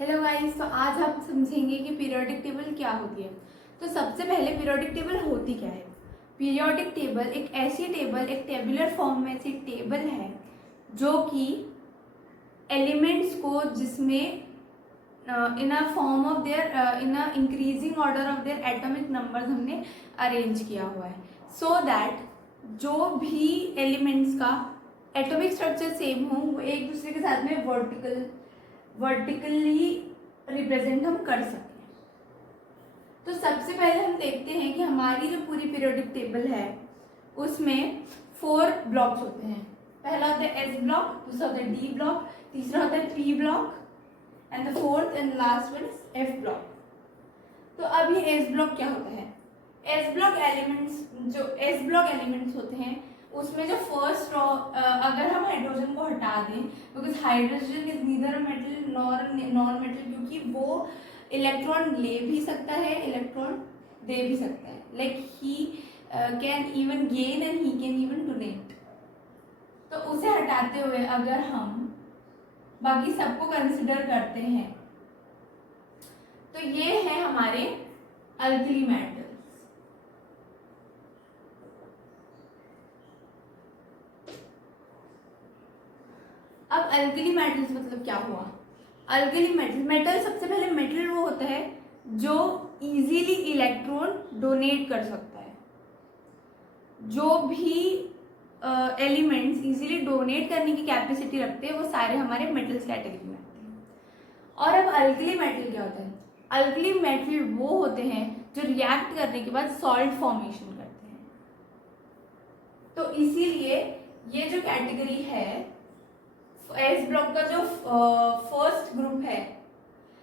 Hello guys, तो आज हम समझेंगे कि पीरियोडिक टेबल क्या होती है। तो सबसे पहले पीरियोडिक टेबल होती क्या है। पीरियोडिक टेबल एक ऐसी टेबल, एक टेबुलर फॉर्म में ऐसी टेबल है जो कि एलिमेंट्स को जिसमें in a form of their in a increasing order of their atomic numbers हमने अरेंज किया हुआ है, सो दैट जो भी एलिमेंट्स का एटॉमिक स्ट्रक्चर सेम हो वो एक दूसरे के साथ में वर्टिकली रिप्रेजेंट हम कर सकें। तो सबसे पहले हम देखते हैं कि हमारी जो पूरी पीरियोडिक टेबल है उसमें 4 ब्लॉक्स होते हैं। पहला होता है एस ब्लॉक, दूसरा होता है डी ब्लॉक, तीसरा होता है P block and the fourth and last one is F block. तो अब ये एस ब्लॉक क्या होता है। एस ब्लॉक एलिमेंट्स होते हैं उसमें जो फर्स्ट रॉ, अगर हम हाइड्रोजन को हटा दें, because hydrogen is neither a metal nor non metal, क्योंकि वो इलेक्ट्रॉन ले भी सकता है, इलेक्ट्रॉन दे भी सकता है, like he can even gain and he can even donate. तो उसे हटाते हुए अगर हम बाकी सबको कंसिडर करते हैं तो ये है हमारे अल्कली मेटल्स। अब अल्कली मेटल्स मतलब क्या हुआ। अल्कली मेटल सबसे पहले मेटल वो होता है जो इजीली इलेक्ट्रॉन डोनेट कर सकता है। जो भी एलिमेंट्स इजीली डोनेट करने की कैपेसिटी रखते हैं वो सारे हमारे मेटल्स कैटेगरी में आते हैं। और अब अल्कली मेटल क्या होता है। अल्कली मेटल वो होते हैं जो रिएक्ट करने के बाद सॉल्ट फॉर्मेशन करते हैं। तो इसीलिए ये जो कैटेगरी है एस ब्लॉक का जो फर्स्ट ग्रुप है,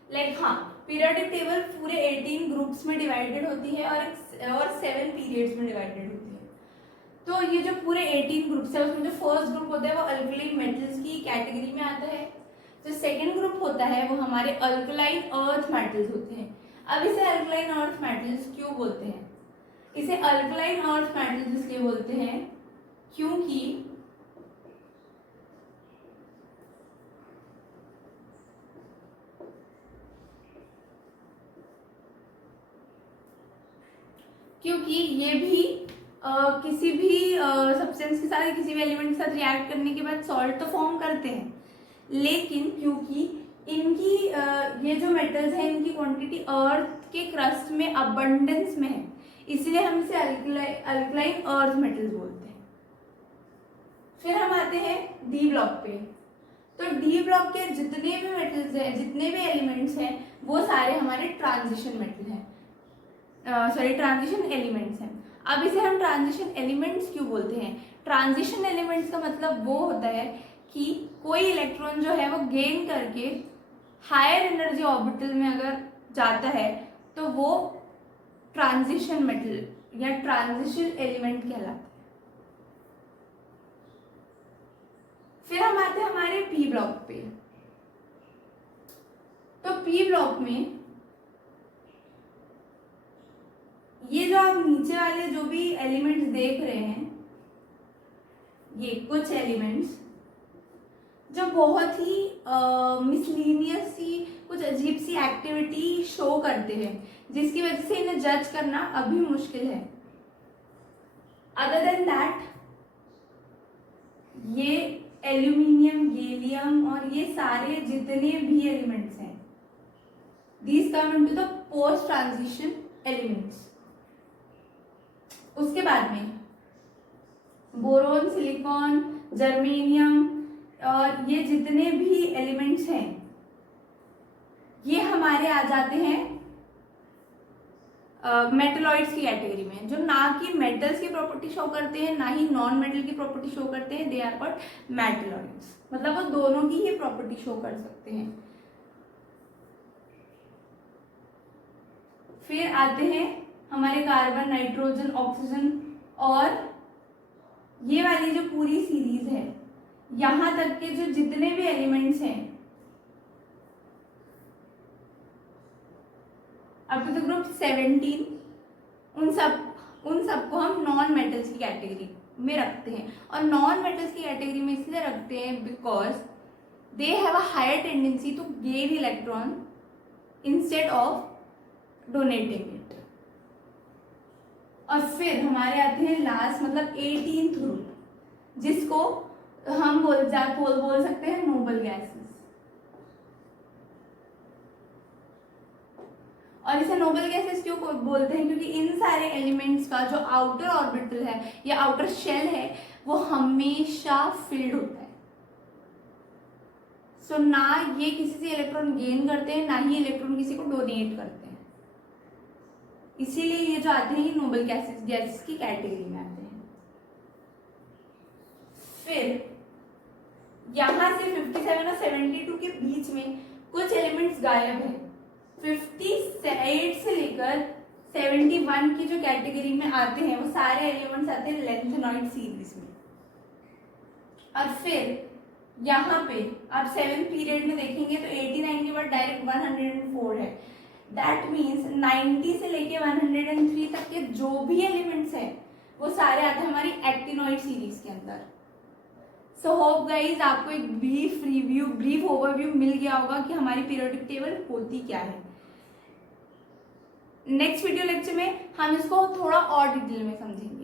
लाइक हाँ, पीरियोडिक टेबल पूरे 18 ग्रुप्स में डिवाइडेड होती है और 7 पीरियड्स में डिवाइडेड होती है। तो ये जो पूरे 18 ग्रुप्स है उसमें जो फर्स्ट ग्रुप होता है वो अल्कलाइन मेटल्स की कैटेगरी में आता है। जो सेकेंड ग्रुप होता है वो हमारे अल्कलाइन अर्थ मेटल्स होते हैं। अब इसे अल्कलाइन अर्थ मेटल्स क्यों बोलते हैं। इसे अल्कलाइन अर्थ मेटल्स इसलिए बोलते हैं क्योंकि ये भी किसी भी सब्सटेंस के साथ, किसी भी एलिमेंट के साथ रिएक्ट करने के बाद सॉल्ट तो फॉर्म करते हैं, लेकिन क्योंकि इनकी ये जो मेटल्स हैं इनकी क्वांटिटी अर्थ के क्रस्ट में अबंडेंस में है, इसलिए हम इसे अल्कलाइन अर्थ मेटल्स बोलते हैं। फिर हम आते हैं डी ब्लॉक पे। तो डी ब्लॉक के जितने भी मेटल्स हैं, जितने भी एलिमेंट्स हैं, वो सारे हमारे ट्रांजिशन मेटल हैं, ट्रांजिशन एलिमेंट्स हैं। अब इसे हम ट्रांजिशन एलिमेंट्स क्यों बोलते हैं। ट्रांजिशन एलिमेंट्स का मतलब वो होता है कि कोई इलेक्ट्रॉन जो है वो गेन करके हायर एनर्जी ऑर्बिटल में अगर जाता है तो वो ट्रांजिशन मेटल या ट्रांजिशन एलिमेंट कहलाता है। फिर हम आते हैं हमारे पी ब्लॉक पे। तो पी ब्लॉक में ये जो आप नीचे वाले जो भी एलिमेंट्स देख रहे हैं, ये कुछ एलिमेंट्स जो बहुत ही मिसलीनियस सी, कुछ अजीब सी एक्टिविटी शो करते हैं, जिसकी वजह से इन्हें जज करना अभी मुश्किल है। अदर देन दैट ये एल्यूमिनियम, गैलियम और ये सारे जितने भी एलिमेंट्स हैं, these come into the post transition elements. उसके बाद में बोरोन, सिलिकॉन, जर्मेनियम और ये जितने भी एलिमेंट्स हैं ये हमारे आ जाते हैं मेटलॉइड्स की कैटेगरी में, जो ना कि मेटल्स की प्रॉपर्टी शो करते हैं ना ही नॉन मेटल की प्रॉपर्टी शो करते हैं। दे आर कॉल्ड मेटलॉइड्स, मतलब वो दोनों की ही प्रॉपर्टी शो कर सकते हैं। फिर आते हैं हमारे कार्बन, नाइट्रोजन, ऑक्सीजन और ये वाली जो पूरी सीरीज है, यहां तक के जो जितने भी एलिमेंट्स हैं अप टू द ग्रुप 17, उन सबको हम नॉन मेटल्स की कैटेगरी में रखते हैं। और नॉन मेटल्स की कैटेगरी में इसलिए रखते हैं because they have a higher tendency to gain electron instead of donating it. और फिर हमारे आते हैं लास्ट मतलब 18th रूल, जिसको हम बोल सकते हैं नोबल गैसेस। और इसे नोबल गैसेस क्यों बोलते हैं? क्योंकि इन सारे एलिमेंट्स का जो आउटर ऑर्बिटल है या आउटर शेल है वो हमेशा फिल्ड होता है। सो ना ये किसी से इलेक्ट्रॉन गेन करते हैं, ना ही इलेक्ट्रॉन किसी को डोनेट करते हैं। इसीलिए ये जो आते हैं ये नोबल गैसेस की कैटेगरी में आते हैं। फिर यहां से 57 और 72 के बीच में कुछ एलिमेंट्स गायब हैं। 58 से लेकर 71 की जो कैटेगरी में आते हैं वो सारे एलिमेंट्स आते हैं लेंथेनॉइड सीरीज में। और फिर यहाँ पे आप 7th पीरियड में देखेंगे तो 89 के बाद डायरेक्ट 104 है। दैट मीन्स 90 से लेके 103 तक के जो भी एलिमेंट्स हैं वो सारे आते हैं हमारी एक्टिनॉइड सीरीज के अंदर। सो होप गाइज आपको एक ब्रीफ ओवरव्यू मिल गया होगा कि हमारी पीरियोडिक टेबल होती क्या है। नेक्स्ट वीडियो लेक्चर में हम इसको थोड़ा और डिटेल में समझेंगे।